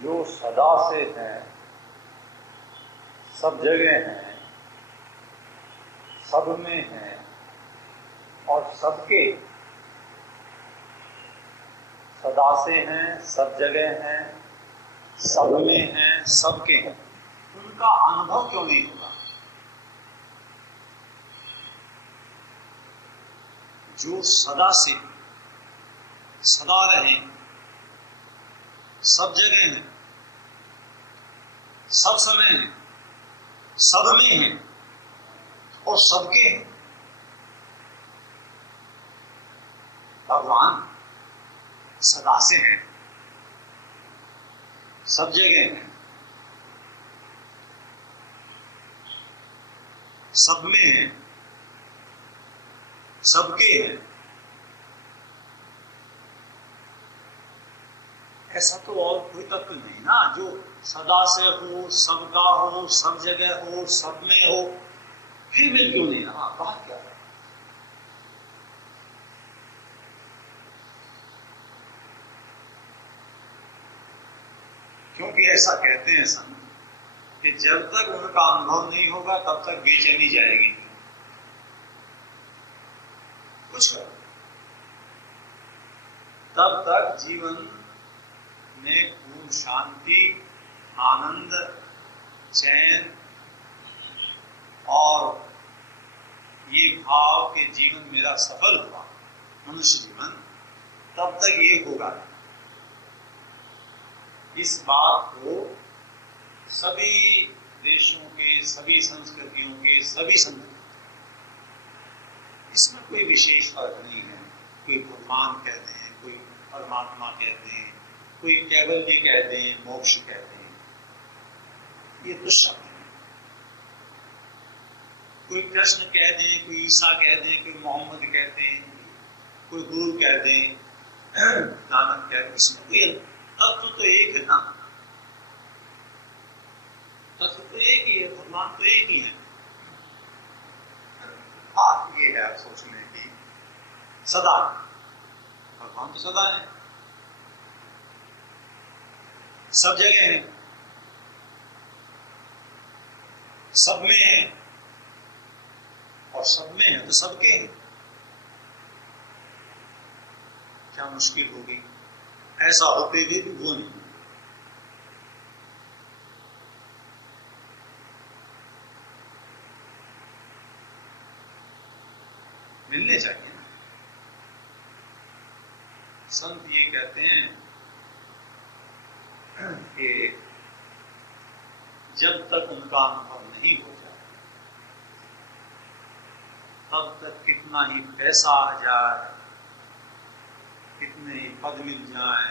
जो सदा से हैं, सब जगह हैं, सब में हैं और सबके, सदा से हैं, सब जगह हैं, सब में हैं, सबके हैं, उनका अनुभव क्यों नहीं होगा? जो सदा से सदा रहे, सब जगह हैं, सब समय हैं, सब में हैं और सबके हैं, भगवान सदा से हैं, सब जगह हैं, सब में हैं, सबके हैं। ऐसा तो और कोई तत्व नहीं ना जो सदा से हो, सबका हो, सब जगह हो, सब में हो, फिर मिल क्यों नहीं रहा? बात क्या है? क्योंकि ऐसा कहते हैं संत कि जब तक उनका अनुभव नहीं होगा तब तक बेचैनी जाएगी। कुछ करो तब तक जीवन में पूर्ण शांति, आनंद, चैन और ये भाव के जीवन मेरा सफल हुआ, मनुष्य जीवन, तब तक ये होगा। इस बात को सभी देशों के, सभी संस्कृतियों के सभी संत, इसमें कोई विशेष फर्क नहीं है। कोई भगवान कहते हैं, कोई परमात्मा कहते हैं, कोई कैवल्य कहते हैं, मोक्ष कहते हैं, ये तो शब्द है। कोई कृष्ण कह दें, कोई ईसा कह दें, कोई मोहम्मद कहते हैं, कोई गुरु कह दें, नानक कह दें, इसमें कोई तत्व तो एक है ना, तत्व तो एक ही है, भगवान तो एक ही है। बात ये है सोचने की, सदा भगवान तो सदा है, सब जगह है, सब में है और सब में है तो सबके हैं। क्या मुश्किल होगी? ऐसा होते हुए भी वो नहीं। मिलने चाहिए ना। संत ये कहते हैं कि जब तक उनका अनुभव नहीं हो जाए तब तक कितना ही पैसा आ जाए, कितने ही पद मिल जाए,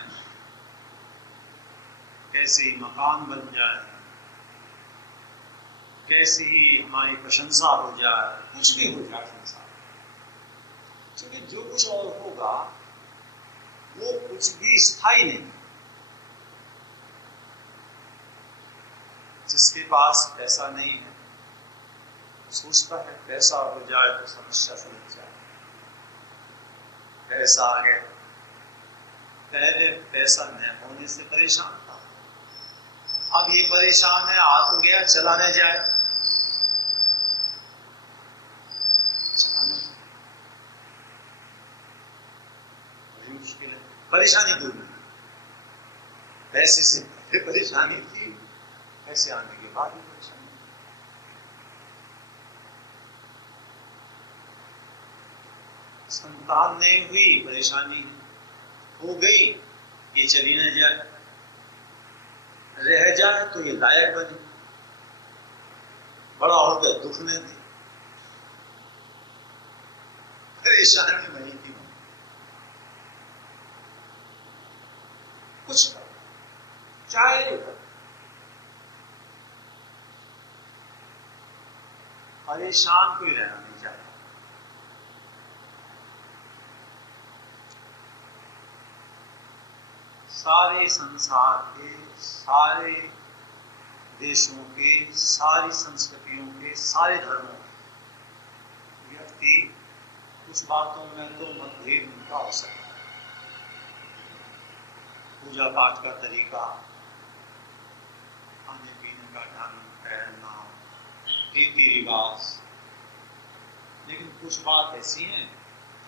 कैसे ही मकान बन जाए, कैसे ही हमारी प्रशंसा हो जाए, कुछ भी हो जाए संसार, क्योंकि जो कुछ और होगा वो कुछ भी स्थायी नहीं। जिसके पास पैसा नहीं है सोचता है पैसा हो जाए तो समस्या सुलझ जाए, पैसा आ गया। पहले पैसा न होने से परेशान था, अब ये परेशान है, आ तो गया, चला न जाए, चलाने बड़ी मुश्किल है। परेशानी दूर नहीं, पैसे से परेशानी थी, पैसे आने के बाद भी परेशानी। संतान नहीं हुई, परेशानी हो गई, ये चली न जाए, रह जाए तो ये लायक बने, बड़ा हो गया दुख ने दी, परेशानी वही थी। कुछ करो, चाहे जो करो, परेशान कोई रहना नहीं चाहता। सारे संसार के, सारे देशों के, सारी संस्कृतियों के, सारे धर्मों के व्यक्ति कुछ बातों में तो मतभेद उनका हो सकता है। पूजा पाठ का तरीका, खाने पीने का ढंग, पहनना, रीति रिवाज, लेकिन कुछ बात ऐसी हैं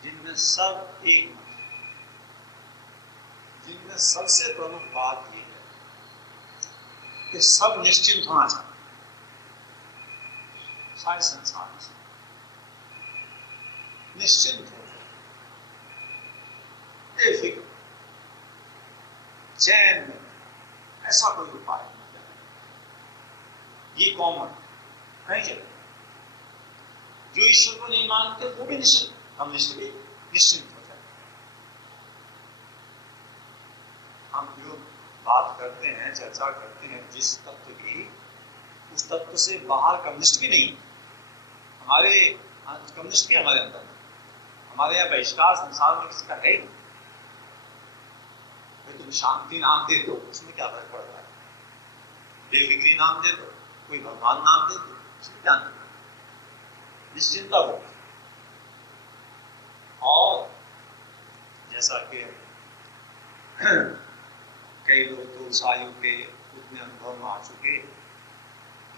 जिनमें सब एक मत है। जिनमें सबसे प्रमुख बात ये है कि सब निश्चिंत होना चाहते हैं, सारे संसार में निश्चिंत हो जाए, बेफिक्र, चैन में, ऐसा कोई उपाय नहीं। ये कॉमन कहीं जगह जो ईश्वर को नहीं मानते वो भी निश्चिंत, हम निश्चिंत हो जाए। हम जो बात करते हैं, चर्चा करते हैं जिस तत्व की, उस तत्व से बाहर कम्युनिस्ट भी नहीं। हमारे कम्युनिस्ट भी हमारे अंदर, हमारे यहाँ बहिष्कार संसार में किसी का है ही। तुम शांति नाम दे दो, उसमें क्या फर्क पड़ रहा है? बेफिक्री नाम दे दो, कोई भगवान नाम दे दो, उसमें क्या नहीं। निश्चिंता हो। और जैसा कि कई लोग तो उस आयु के उतने अनुभव में आ चुके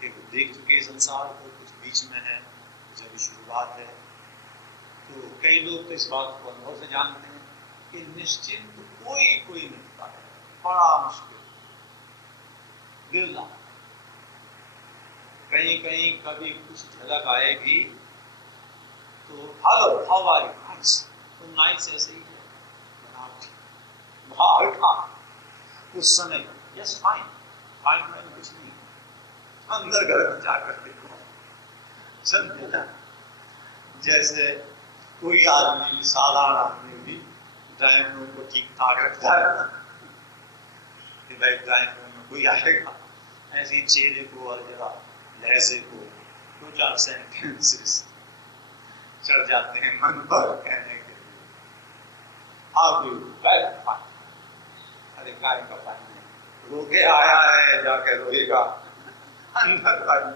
कि वो देख चुके संसार को, कुछ बीच में है, जब भी शुरुआत है, तो कई लोग तो इस बात को अनुभव से जानते हैं कि निश्चिंत कोई मिलता है, बड़ा मुश्किल, बिरला। कहीं कहीं कभी कुछ झलक आएगी तो hello how are you, nice, तो नाइस ऐसे ही है, बाहर का उस समय यस फाइन, फाइन में कुछ नहीं, अंदर घर में जाकर देखो, समझे ना। जैसे कोई आदमी, साधारण आदमी भी ड्राइंग रूम को ठीक ठाक रखता है ना, कि भाई ड्राइंग रूम में कोई आएगा, ऐसे ही चेहरे को और जरा लहजे को दो चार सेंटेंसेस चढ़ जाते हैं मन पर कहने के लिए, हाउ डू वेल फाइन। अरे गाय का पानी रोके आया है, जाके रोएगा अंदर पानी,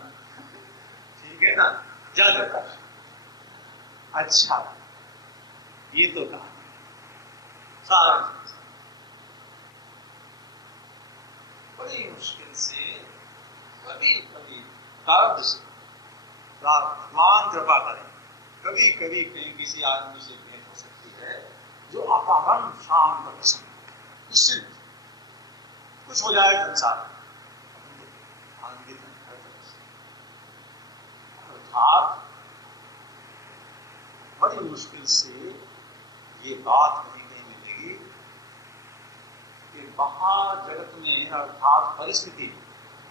ठीक है ना, ज्यादा। अच्छा, ये तो कहा सारा बड़ी मुश्किल से कभी कभी प्रारब्ध से भगवान कृपा करें, कभी कभी कहीं किसी आदमी से भेंट हो सकती है जो अकारण शांत प्रसन्न निश्चिंत, कुछ हो जाए संसार आनंदित अर्थात बड़ी मुश्किल से ये बात कहीं कहीं मिलेगी कि बाहर जगत में अर्थात परिस्थिति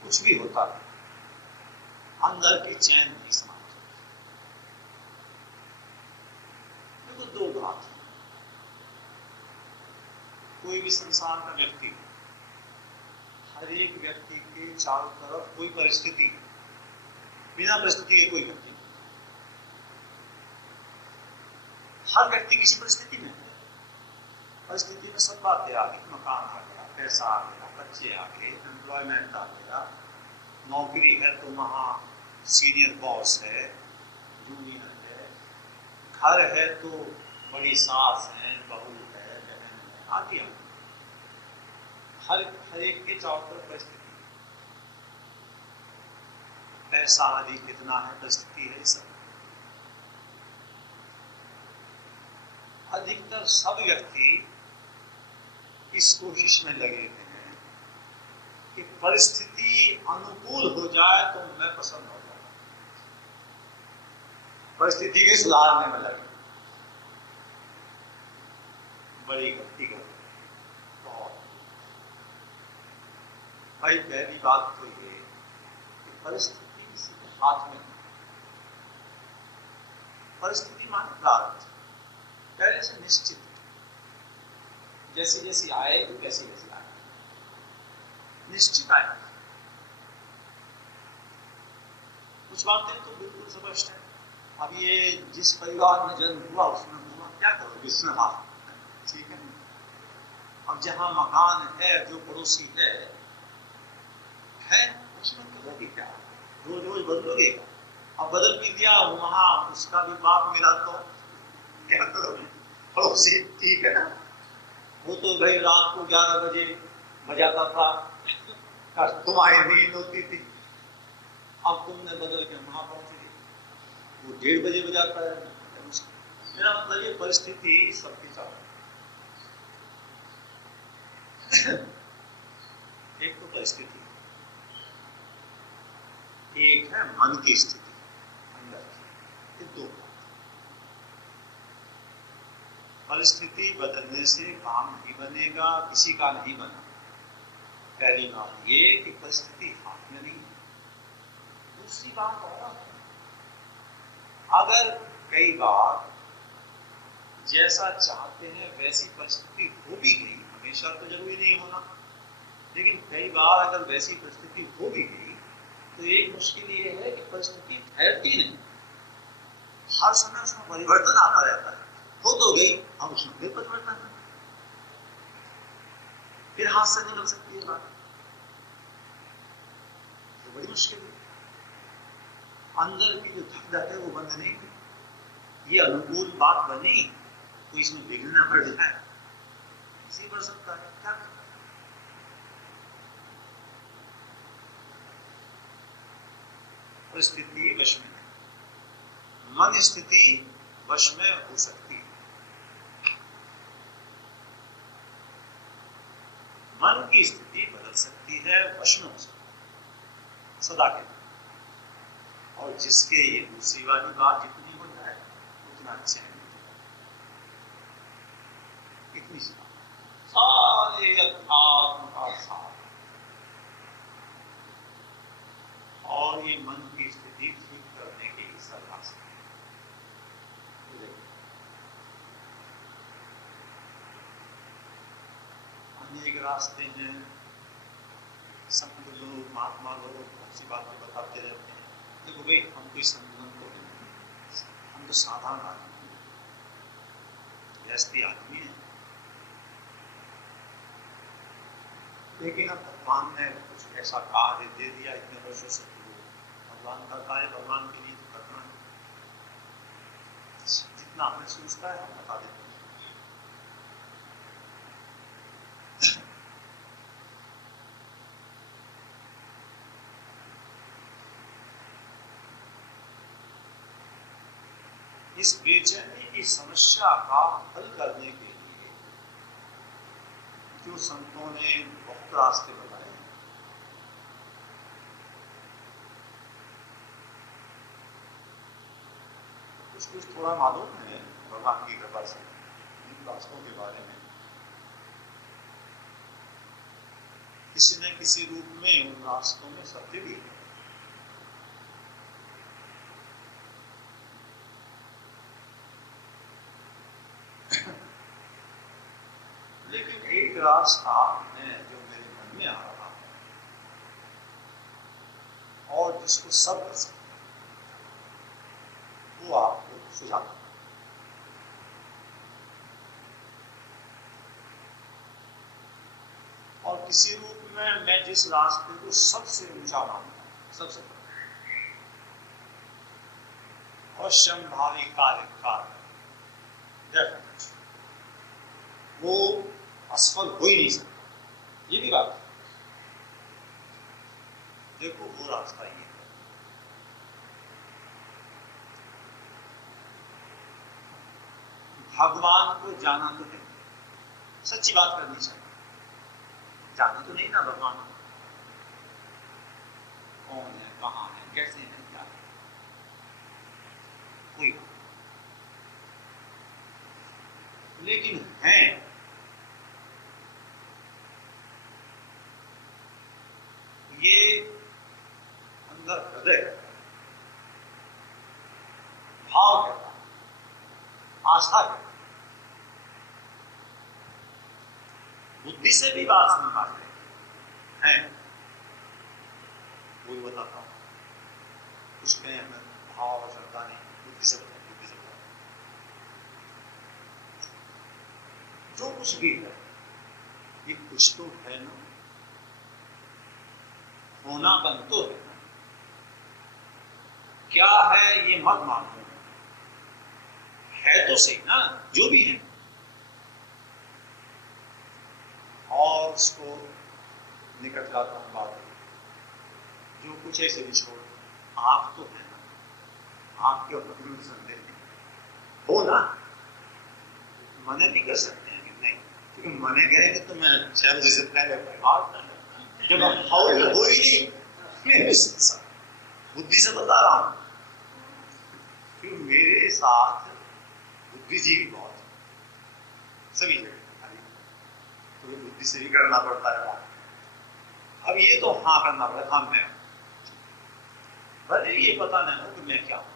कुछ भी होता है, अंदर की चैन नहीं समाप्त होती। देखो दो बात है, कोई भी संसार का व्यक्ति, हर एक व्यक्ति के चारों तरफ कोई परिस्थिति, बिना परिस्थिति के कोई व्यक्ति, हर व्यक्ति किसी परिस्थिति में है। परिस्थिति में सब बातें आ गई, मकान आ गया, पैसा आ गया, बच्चे आ गए, एम्प्लॉयमेंट आ गया, नौकरी है तो वहाँ सीनियर बॉस है, जूनियर है, घर है तो बड़ी सास है, बहू है, बहन है, आदि आदि। हर एक के चारों तरफ परिस्थिति, पैसा आदि कितना है, परिस्थिति है, सब। अधिकतर सब व्यक्ति इस कोशिश में लगे हुए हैं कि परिस्थिति अनुकूल हो जाए तो मैं पसंद हो जाऊं, परिस्थिति के सुधारने में लगे। बड़ी गलती करते बहुत। भाई पहली बात तो ये कि परिस्थिति किसी के हाथ में नहीं, परिस्थिति माने प्रारब्ध पहले से निश्चित, जैसे जैसे आए तो वैसे वैसे आए, निश्चित आए। कुछ बातें तो बिल्कुल स्पष्ट है। अब ये जिस परिवार में जन्म हुआ उसमें हुआ, क्या करोगे इसमें हाथ, ठीक है। अब जहाँ मकान है, जो पड़ोसी है उसमें करोगे क्या, रोज रोज बदलोगे क्या? अब बदल भी दिया, वहाँ उसका भी बाप मिला तो क्या करोगे? पड़ोसी ठीक है ना, वो तो भाई रात को 11 बजे बजाता था तुम्हारी नींद होती थी, अब तुमने बदल के वहां पहुंच गई, वो 1:30 बजे बजाता है। मेरा मतलब ये परिस्थिति सबके साथ एक तो परिस्थिति, एक है मन की स्थिति अंदर की। ये दो परिस्थिति बदलने से काम नहीं बनेगा, किसी का नहीं बना। पहली बात ये कि परिस्थिति हाथ में नहीं। दूसरी बात और, अगर कई बार जैसा चाहते हैं वैसी परिस्थिति हो भी गई, हमेशा तो जरूरी नहीं होना, लेकिन कई बार अगर वैसी परिस्थिति हो भी गई तो एक मुश्किल ये है कि परिस्थिति ठहरती नहीं, हर समय उसमें परिवर्तन आता रहता है। हो तो गई, हम उसमें फिर परिवर्तन है, फिर हाथ से निकल सकती है बात, तो बड़ी मुश्किल है। अंदर की जो धक धक है वो बंद नहीं हुई, ये अनुकूल बात बनी तो इसमें बिगड़ना पड़ जाए, इसी पर सकता है क्या। परिस्थिति वश में, मन स्थिति वश में हो सकती है। मन की स्थिति बदल सकती है, वश में हो सकती है सदा के। और जिसके ये दूसरी वाली बात जितनी हो जाए उतना अच्छा है। कितनी सारे अध्यात्म का साथ और ये मन की स्थिति ठीक करने के ही सलाह से अनेक रास्ते हैं। संत लोग, महात्मा लोग बहुत सी बातें बताते रहते हैं। देखो भाई, हम कोई संतुलन को नहीं, हम तो साधारण आदमी हैं, गृहस्थी आदमी है। लेकिन अब भगवान ने कुछ ऐसा कार्य दे दिया इतने वर्षों से, भगवान का कार्य भगवान के लिए तो करना है। जितना हमें सोचता है हम बता देते हैं। इस बेचैनी की समस्या का हल करने के लिए जो संतों ने बहुत रास्ते बताए, कुछ थोड़ा मालूम है भगवान की कृपा से इन रास्तों के बारे में। किसी न किसी रूप में उन रास्तों में सत्य भी है। लेकिन एक रास्ता है जो मेरे मन में आ रहा है और जिसको सब कर सकते हैं, वो आपको सुझाता हूं। और किसी रूप में मैं जिस रास्ते को सबसे ऊंचा मानता हूं, सबसे अवश्यंभावी कार्य वो असफल हो ही नहीं सकता, ये भी बात है। देखो वो रास्ता ये है, भगवान को जाना तो नहीं, सच्ची बात करनी चाहिए। जाना तो नहीं ना भगवान को, कौन है, कहाँ है, कैसे है, क्या है, कोई बात। लेकिन है ये अंदर हृदय भाव कहता है, आस्था कहता है। बुद्धि से भी बात समझ पाते हैं, वो बताता हूं। कुछ में हमें भाव और श्रद्धा नहीं, बुद्धि से बताए, बुद्धि से बताए। जो कुछ भी है ये कुछ तो है ना, होनापन तो है ना। क्या है ये मत मानो, है तो सही ना जो भी है, और उसको निकट जाता हूँ बात, जो कुछ ऐसे भी छोड़, आप तो है ना, आपके ऊपर में संदेह नहीं हो ना, मने नहीं कर सकते हैं कि नहीं, क्योंकि मने करेंगे तो मैं शायद से पहले बात कर लेता, जब हम हो ही नहीं, मैं बुद्धि से बता रहा हूँ, क्योंकि मेरे साथ बुद्धिजीवी बहुत सभी जगह, तो बुद्धि से भी करना पड़ता है। अब ये तो हाँ करना पड़ेगा, हाँ मैं, भले ये पता नहीं हो कि मैं क्या हूं,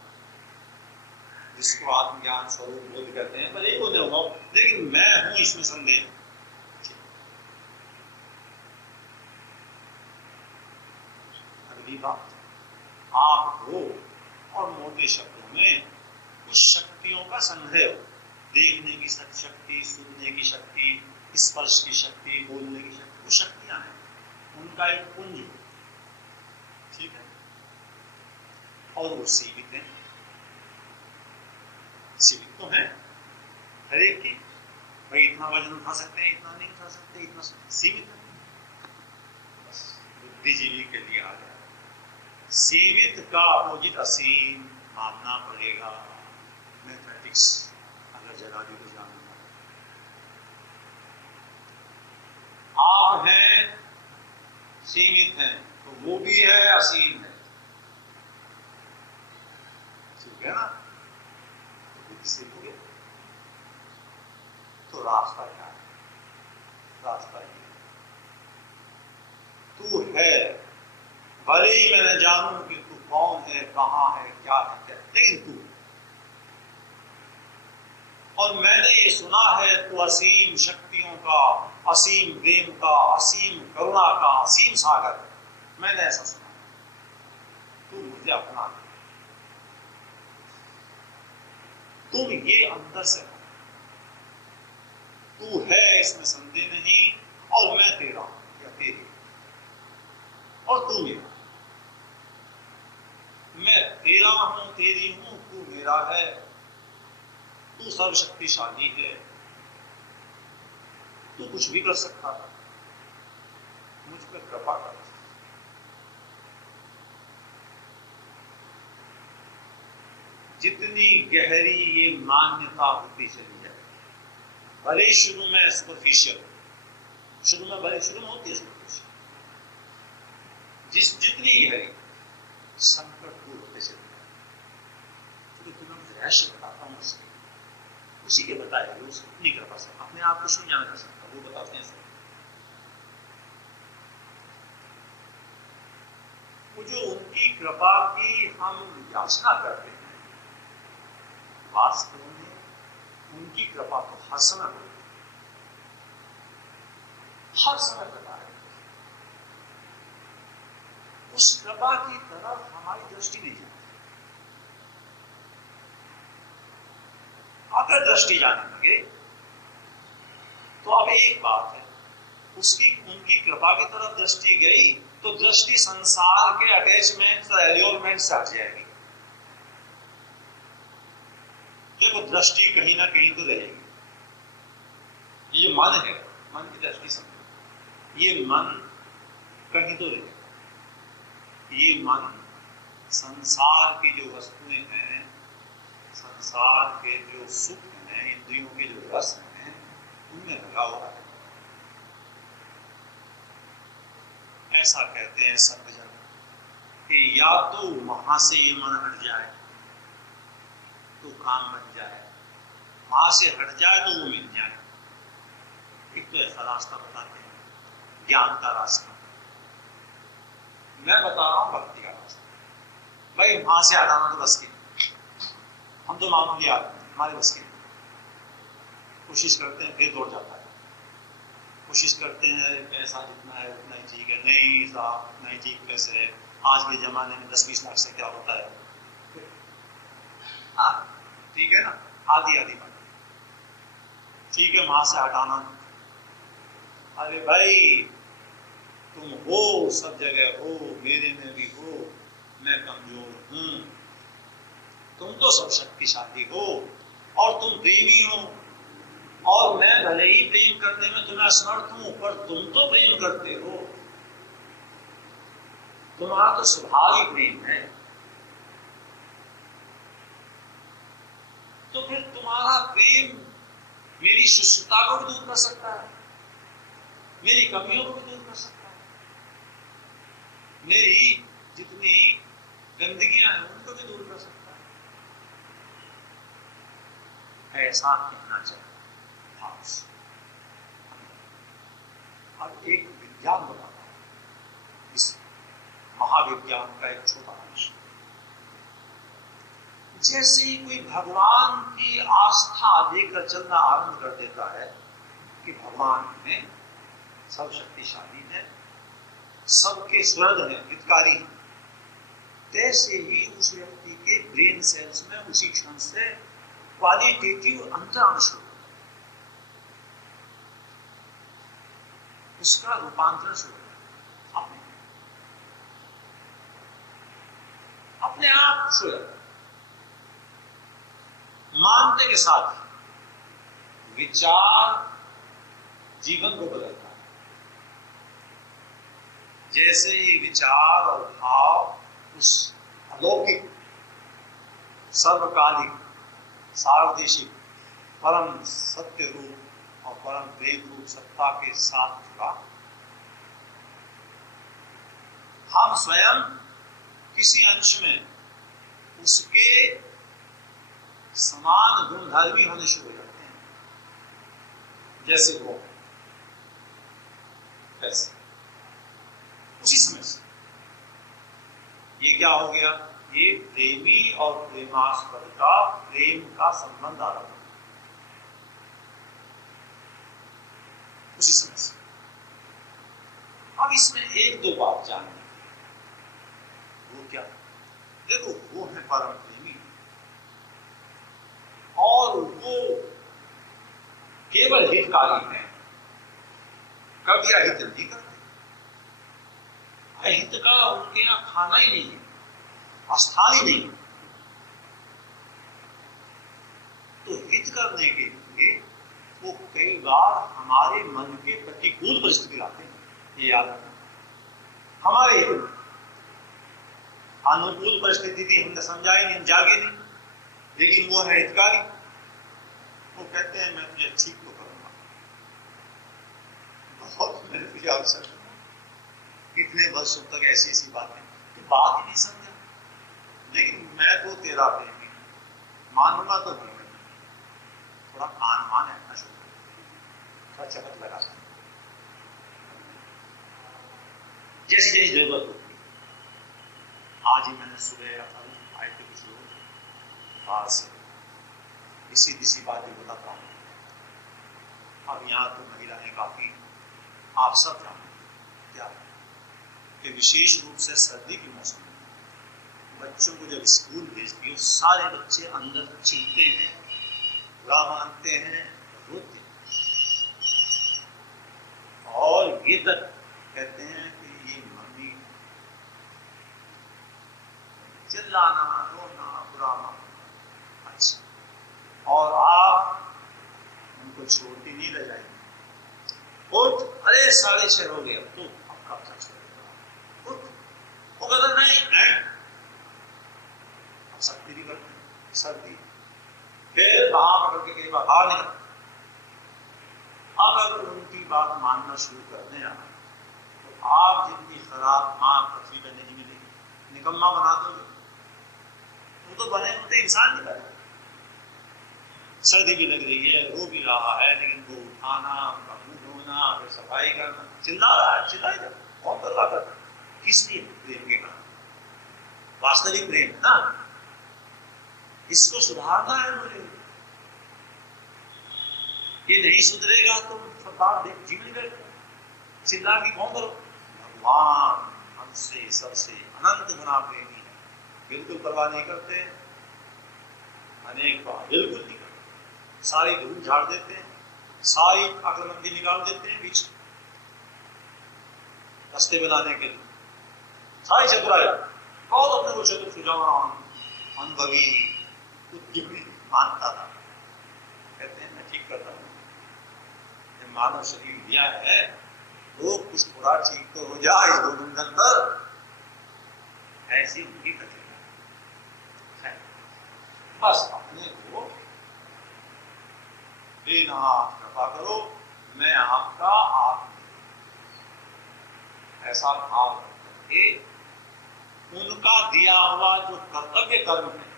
जिसको आत्मज्ञान स्वरूप बोध कहते हैं, भले वो नहीं होगा, लेकिन मैं हूं इसमें संदेह। अगली बात, आप हो और मोटे शब्दों में कुछ शक्तियों का संग्रह हो, देखने की शक्ति, सुनने की शक्ति, स्पर्श की शक्ति, बोलने की शक्ति, वो शक्तियां हैं, उनका एक पुंज हो, ठीक है, और वो सीमित है, सीमित तो है हर एक की, भाई इतना वजन उठा सकते हैं, इतना नहीं उठा सकते, इतना सीमित है, बस बुद्धिजीवी के लिए आ जाए, सीमित का अपोजिट असीम मानना पड़ेगा। मैथमेटिक्स अगर जरा भी कुछ जानना, आप हैं सीमित हैं, तो वो भी है असीम है, ठीक है ना, तो रास्ता क्या है? रास्ता ये, तू है, भले ही मैं न जानूं कि तू कौन है, कहां है, क्या है, लेकिन तू, और मैंने ये सुना है तू असीम शक्तियों का, असीम प्रेम का, असीम करुणा का, असीम सागर, मैंने ऐसा सुना, तू मुझे अपना, तुम ये अंदर से, तू है इसमें संदेह नहीं, और मैं तेरा या तेरी, और तू मेरा, मैं तेरा हूं, तेरी हूं, तू मेरा है, तू सर्वशक्तिशाली है, तू कुछ भी कर सकता है, मुझ पर कृपा कर। जितनी गहरी ये मान्यता होती चली जाए, भले शुरू में सुपरफिशियल, शुरू में भले शुरू में होती है सुपरफिशियल, जितनी गहरी संकट दूर होते चले जाए, तो तुम्हें कुछ रहस्य बताता हूँ, उसी के बताए हुए उसको नहीं कर पा सकता, अपने आप को सुन जाना कर सकता, वो बताते हैं सब। वो जो उनकी कृपा की हम याचना करते हैं, वास्तव में उनकी कृपा तो हर समय होती है, हर समय कृपा है, उस कृपा की तरफ हमारी दृष्टि नहीं जाती, अगर दृष्टि जाने लगे तो अब एक बात है, उसकी उनकी कृपा की तरफ दृष्टि गई तो दृष्टि संसार के अटैचमेंट, एल्योरमेंट से हट जाएगी। देखो दृष्टि कहीं ना कहीं तो रहेगी, ये मन है, मन की दृष्टि समझो, ये मन कहीं तो रहेगा, ये मन संसार की जो वस्तुएं हैं, संसार के जो सुख हैं, इंद्रियों के जो रस हैं, उनमें लगा हुआ है। ऐसा कहते हैं सज्जन कि या तो वहां से ये मन हट जाए तो काम बन जाए, वहां से हट जाए तो वो मिल जाए। एक तो ऐसा रास्ता बताते हैं, ज्ञान का रास्ता, मैं बता रहा हूं भक्ति का रास्ता। भाई वहां से हटाना तो बस की, हम तो मामूली आदमी, हमारे बस की, कोशिश करते हैं फिर दौड़ जाता है, कोशिश करते हैं पैसा जितना है उतना ही ठीक है, नहीं साहब उतना ही ठीक कैसे है, आज के जमाने में 10-20 लाख से क्या होता है, ठीक है ना, आधी आधी बात, ठीक है वहां से हटाना। अरे भाई तुम हो, सब जगह हो, मेरे में भी हो, मैं कमजोर हूं, तुम तो सब शक्तिशाली हो और तुम प्रेमी हो, और मैं भले ही प्रेम करने में तुम्हें असमर्थ हूं, पर तुम तो प्रेम करते हो, तुम्हारा तो स्वभाव ही प्रेम है, तो फिर तुम्हारा प्रेम मेरी शुष्कता को भी दूर कर सकता है, मेरी कमियों को भी दूर कर सकता है, मेरी जितनी गंदगियां हैं उनको भी दूर कर सकता है। ऐसा कहना चाहिए। अब एक विज्ञान बताता है, इस महाविज्ञान का एक छोटा अंश। जैसे ही कोई भगवान की आस्था लेकर चलना आरंभ कर देता है कि भगवान में सब शक्तिशाली है, सबके सुहृद है, हितकारी है, तैसे ही उस व्यक्ति के ब्रेन सेल्स में उसी क्षण से क्वालिटेटिव अंतर आना शुरू, उसका रूपांतरण शुरू अपने आप शुरू मानते के साथ विचार जीवन को बदलता है। जैसे ही विचार और भाव उस अलौकिक, सर्वकालिक, सार्वदेशिक, परम सत्य रूप और परम प्रेम रूप सत्ता के साथ जुड़ा, हम स्वयं किसी अंश में उसके समान गुणधर्मी होने शुरू हो जाते हैं, जैसे वो ऐसे उसी समय से ये क्या हो गया, ये प्रेमी और प्रेमास्पद का प्रेम का संबंध आरंभ हो, उसी समय से। अब इसमें एक दो बात जाननी, वो क्या, देखो वो है परम प्रेमी और वो केवल हितकारी है, कभी अहित नहीं करते। अहित का उनके यहां खाना ही नहीं है, स्थान ही नहीं। तो हित करने के लिए वो कई बार हमारे मन के प्रतिकूल परिस्थिति लाते हैं, ये याद रखना। हमारे हित अनुकूल परिस्थिति थी, हमने समझा ही नहीं, हम जागे नहीं, लेकिन वो है हितकारी। वो कहते हैं मैं तुझे ठीक तो करूंगा, बहुत मैंने तुझे अवसर, कितने वर्षों तक ऐसी ऐसी बातें, तो बात ही नहीं समझा, लेकिन मैं तो तेरा प्रेमी मानूंगा तो नहीं, थोड़ा कान मान है शुरू, थोड़ा चमक लगा, जैसी जैसी जरूरत होती। आज ही मैंने सुबह आए थे कुछ लोग बाहर से, इसी बातें बताता हूँ। अब यहाँ तो महिलाएं काफी, आप सब जानते क्या कि विशेष रूप से सर्दी के मौसम में बच्चों को जब स्कूल भेजती है, सारे बच्चे अंदर चीखते हैं, बुरा मानते हैं, रोते हैं, और ये तक कहते हैं कि ये मम्मी, चिल्लाना, रोना, बुरा मानना। अच्छा, और आप उनको छोड़ती नहीं ले जाएंगे, उठ, अरे 6:30 हो गए, अब तो अब कब तक छोड़ेगा, उठ, वो कहता नहीं है, अब सख्ती भी करते हैं, सर्दी, फिर वहां पकड़ के कई बार बाहर निकल। अगर उनकी बात मानना शुरू कर दें तो आप जितनी खराब माँ पृथ्वी पर नहीं मिलेगी, निकम्मा बना दोगे, वो तो बने होते इंसान नहीं बने। सर्दी भी लग रही है, रो भी रहा है, लेकिन वो उठाना, मुंह धोना, फिर सफाई करना, चिल्ला रहा है, चिल्लाई जा, कौन कर रहा था, किस लिए? प्रेम के कारण, वास्तविक प्रेम ना, इसको सुधारना है मुझे, ये नहीं सुधरेगा तो सब जीवन में चिल्ला की कौन करो। भगवान हमसे सबसे अनंत गुना प्रेमी है, बिल्कुल परवाह नहीं करते, अनेक बार बिल्कुल नहीं करते, सारी धूल झाड़ देते हैं, सारी आक्रमण निकाल देते हैं बीच रास्ते बनाने के लिए, सारी चतुराई, और अपने को चतुर सुझाव अनुभवी उद्यमी मानता था, कहते हैं मैं ठीक करता हूँ, मानव शरीर लिया है तो कुछ थोड़ा ठीक तो हो जाए, इस 2 दिन के अंदर ऐसी उनकी कथन है। बस अपने को बेनाथ कृपा करो, मैं आपका आप ऐसा भाव करके उनका दिया हुआ जो कर्तव्य कर्म है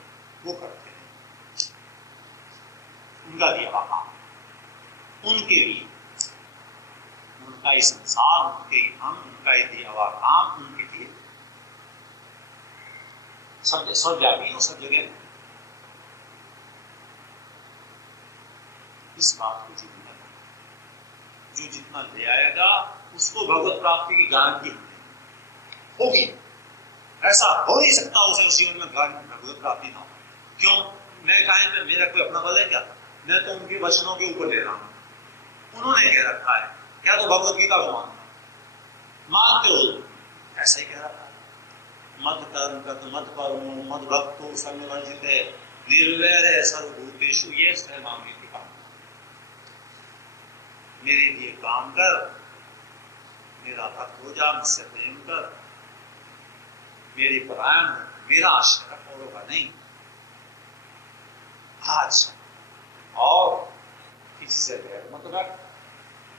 वो करते हैं। उनका दिया हुआ काम उनके लिए, उनका ही संसार, उनके ही हम, उनका ही दिया हुआ काम उनके लिए, सब व्यापी और सब जगह। इस बात को जीवन में जो जितना ले आएगा उसको भगवत प्राप्ति की गारंटी होगी। ऐसा हो नहीं सकता उसे जीवन में भगवत प्राप्ति ना हो। क्यों? मैं कहीं पे मेरा कोई अपना बल है क्या? मैं तो उनके वचनों के ऊपर ले रहा हूं। उन्होंने कह रखा है, क्या तो भगवत गीता को मानते हो? ऐसा ही कह रखा है, मत कर्म कत मत कर्मो मत भक्तो संवर्जित निर्वैर सर्वभूतेषु ये सर्वमामि की काम। मेरे लिए काम कर, मेरा भक्त हो जा, मुझसे प्रेम कर, मेरी परायण, मेरा आश्रय औरों का नहीं। आज और किसी से बैर मत रख,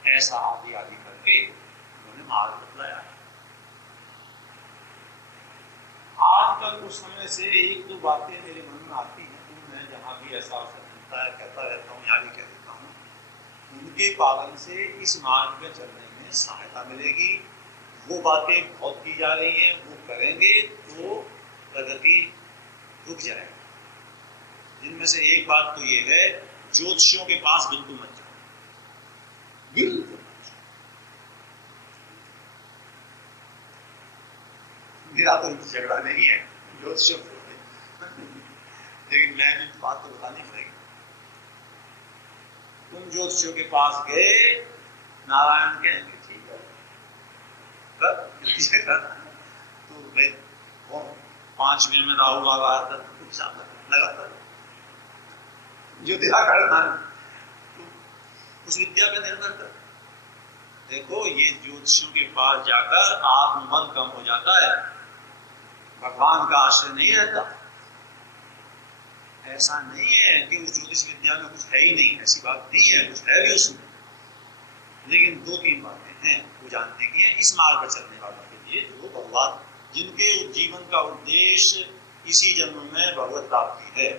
ऐसा आदि आदि करके उन्होंने मार्ग बतलाया। आजकल कुछ समय से एक दो बातें मेरे मन में आती हैं, तो मैं जहाँ भी ऐसा अवसर मिलता है कहता रहता हूँ, यहाँ भी कह देता हूँ। उनके पालन से इस मार्ग में चलने में सहायता मिलेगी। वो बातें बहुत की जा रही हैं, वो करेंगे तो प्रगति रुक जाएगी। जिनमें से एक बात तो ये है, ज्योतिषियों के पास बिल्कुल मत जाओ, बिल्कुल। मेरा तो झगड़ा नहीं है ज्योतिषियों को, लेकिन मैं भी बात तो बतानी पड़ेगी। तुम ज्योतिषियों के पास गए, नारायण कहेंगे ठीक है तो भाई 5 मिनट में राहु आ रहा था, कुछ लगातार जो तेरा करना है उस विद्या पे निर्भर कर। देखो, ये ज्योतिषियों के पास जाकर आत्मबल कम हो जाता है, भगवान का आश्रय नहीं रहता। ऐसा नहीं है कि उस ज्योतिष विद्या में कुछ है ही नहीं, ऐसी बात नहीं है, कुछ है भी उसमें। लेकिन 2-3 बातें हैं वो जानने की है इस मार्ग पर चलने वालों के लिए, जो भगवान जिनके जीवन का उद्देश्य इसी जन्म में भगवत प्राप्ति है।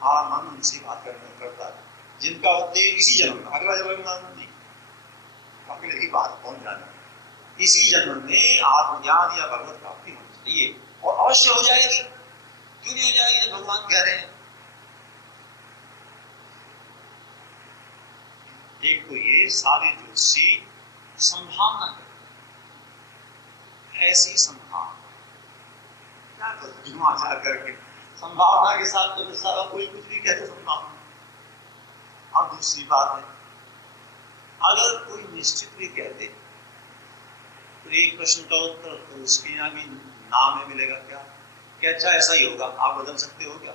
हाँ, मन उनसे बात करता है जिनका उद्देश्य इसी जन्म में, अगला जन्म में नहीं, अगले ही बात कौन जाने। इसी जन्म में आत्मज्ञान या भगवत प्राप्ति होनी चाहिए, और अवश्य हो जाएगी। क्यों नहीं हो जाएगी जब भगवान कह रहे हैं? एक तो ये सारे ज्योतिषी संभावना करते, ऐसी संभावना क्या तो करके संभावना के साथ तो सारा कोई कुछ भी कहते संभावना। और दूसरी बात है, अगर कोई निश्चित भी कह दे तो एक प्रश्न का उत्तर तो उसके यहाँ भी नाम में मिलेगा क्या कि अच्छा ऐसा ही होगा, आप बदल सकते हो क्या?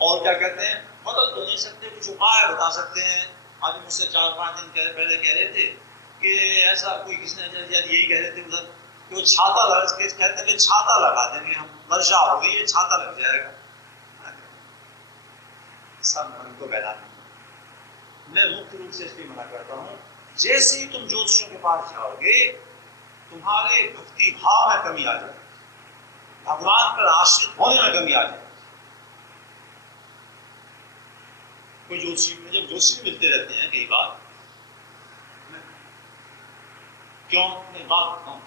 और क्या कहते हैं, बदल तो नहीं सकते, कुछ उपाय बता सकते हैं। आज मुझसे 4-5 दिन पहले कह रहे थे कि ऐसा कोई किसने यही कह रहे थे उधर कि वो छाता लगा के कहते हैं छाता लगा देंगे हम, वर्षा हो गई है छाता लग जाएगा। सब मन को बहलाने। मैं मुख्य रूप से इसलिए मना करता हूँ, जैसे ही तुम ज्योतिषियों के पास जाओगे तुम्हारे भक्ति भाव में कमी आ जाएगी, भगवान पर आश्रित होने में कमी आ जाएगी। कोई ज्योतिषी, जब ज्योतिषी मिलते रहते हैं कई बार, क्यों मैं बात बताऊं,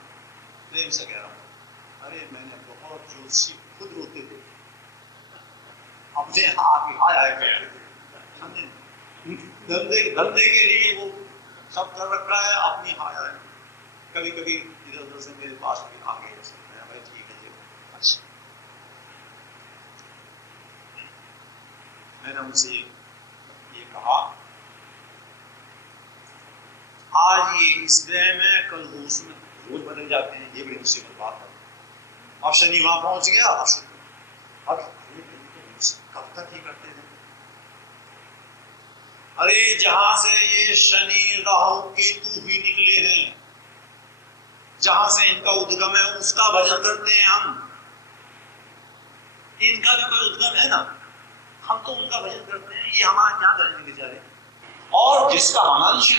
प्रेम से कह रहा हूं, अरे मैंने बहुत ज्योतिषी खुद रोते थे, अपने हाथ आया कहते थे, धंधे के लिए वो सब कर रखा है, अपनी हाया है। कभी कभी इधर उधर से मेरे पास भी आ गए, भाई ठीक है जी, अच्छा। मैंने उनसे ये कहा, आज ये इस ग्रह में, कल वो उसमें, रोज बदल जाते हैं, ये बड़ी मुसीबत बात है। अब शनि वहां पहुंच गया, अब कब तक ही करते हैं। अरे जहां से ये शनि राहु केतु भी निकले हैं, जहां से इनका उद्गम है उसका भजन करते हैं हम। इनका भी कोई उद्गम है ना, हम तो उनका भजन करते हैं, ये हमारा क्या करेंगे बेचारे। और जिसका अंश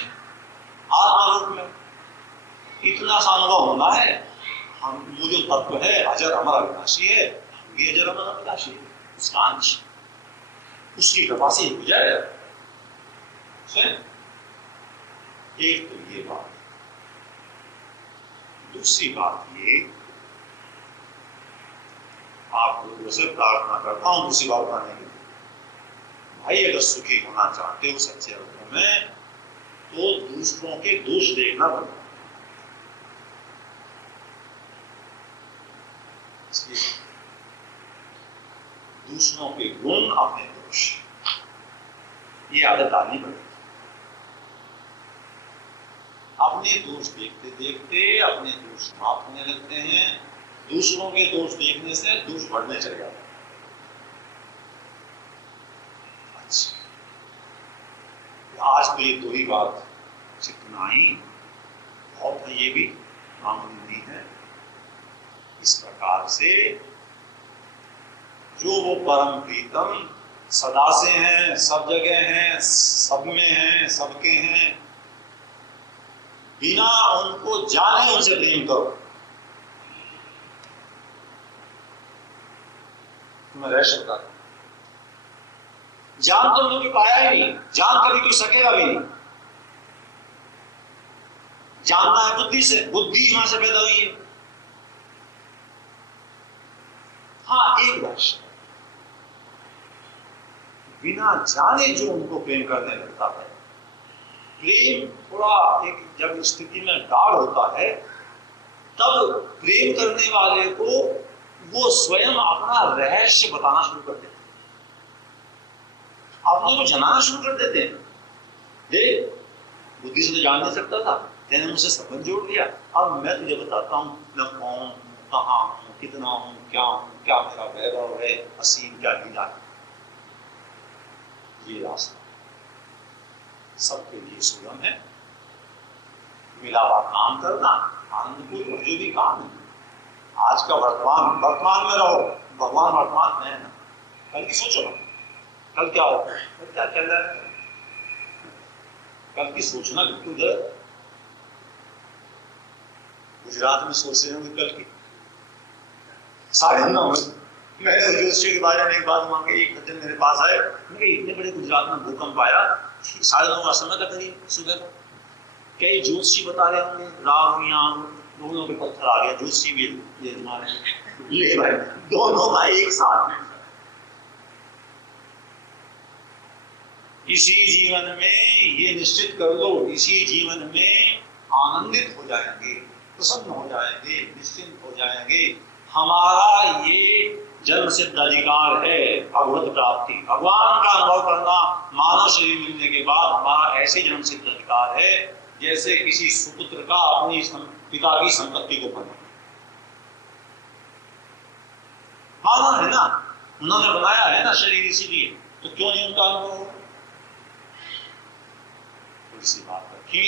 आत्मा रूप में इतना सा अनुभव होना है, हम वो जो तत्व है अजर अमर अविनाशी है, ये अजर अमर अविनाशी है, उसका अंश उसकी कृपा से हो जाएगा। एक तो ये बात, दूसरी बात ये, आप लोगों से प्रार्थना करता हूं दूसरी बात बताने के लिए, भाई अगर सुखी होना चाहते हो सच्चे अर्थों में तो दूसरों के दोष देखना बंद, दूसरों के गुण अपने दोष, ये आदत डालनी पड़ेगी। अपने दोष देखते देखते अपने दोष समाप्त होने लगते हैं, दूसरों के दोष देखने से दोष बढ़ने चले जाते हैं। अच्छा, आज तो ये दो ही बात चिकनाई, बहुत है ये भी मामूली नहीं है। इस प्रकार से जो वो परम प्रीतम सदा से हैं, सब जगह हैं, सब में हैं, सबके हैं, बिना उनको जाने उनसे प्रेम करो। मैं रह सकता था, जान तो उन्होंने पाया ही नहीं, जान कभी कोई सकेगा भी नहीं। जानना है बुद्धि से, बुद्धि वहां से पैदा हुई है। हाँ, एक वर्ष बिना जाने जो उनको प्रेम करने लगता है, प्रेम थोड़ा एक जब स्थिति में गाढ़ होता है तब प्रेम करने वाले को वो स्वयं अपना रहस्य बताना शुरू कर देते हैं, अपने को जनाना शुरू कर देते हैं। देख, बुद्धि से तो जान नहीं सकता था, तेने मुझसे संबंध जोड़ दिया, अब मैं तुझे बताता हूँ मैं कौन हूँ, कहाँ हूँ, कितना हूँ, क्या मेरा वैभव है, असीम क्या लीला है। ये रास्ता सबके लिए सुगम है। मिला हुआ काम करना आनंदपूर्वक, जो भी काम है आज का वर्तमान में रहो, भगवान वर्तमान में है ना, कल की सोचो, कल क्या हो, कल क्या चल रहा है, कल की सोचना बिल्कुल है। गुजरात में सोच रहे होंगे कल की 9:30 बजे। मैंने ज्योतिषी के बारे में एक बात मांगी, एक दिन मेरे पास आए, मैंने इतने बड़े गुजरात में भूकंप आया 9:30 का समय का करीब सुबह को, कई ज्योतिषी बता रहे होंगे राहु यहाँ दोनों के पत्थर आ गया, ज्योतिषी भी ले भाई दोनों का एक साथ में। इसी जीवन में ये निश्चित कर लो, इसी जीवन में आनंदित हो जाएंगे, प्रसन्न हो जाएंगे, निश्चिंत हो जाएंगे। हमारा ये जन्म सिद्ध अधिकार है भगवत प्राप्ति, भगवान का अनुभव करना। मानव शरीर मिलने के बाद हमारा ऐसे जन्म सिद्ध अधिकार है जैसे किसी सुपुत्र का अपनी पिता की संपत्ति को पाना। मानव है ना, उन्होंने बनाया है ना शरीर, इसीलिए तो क्यों नहीं उनका अनुभव हो। इसी बात रखी,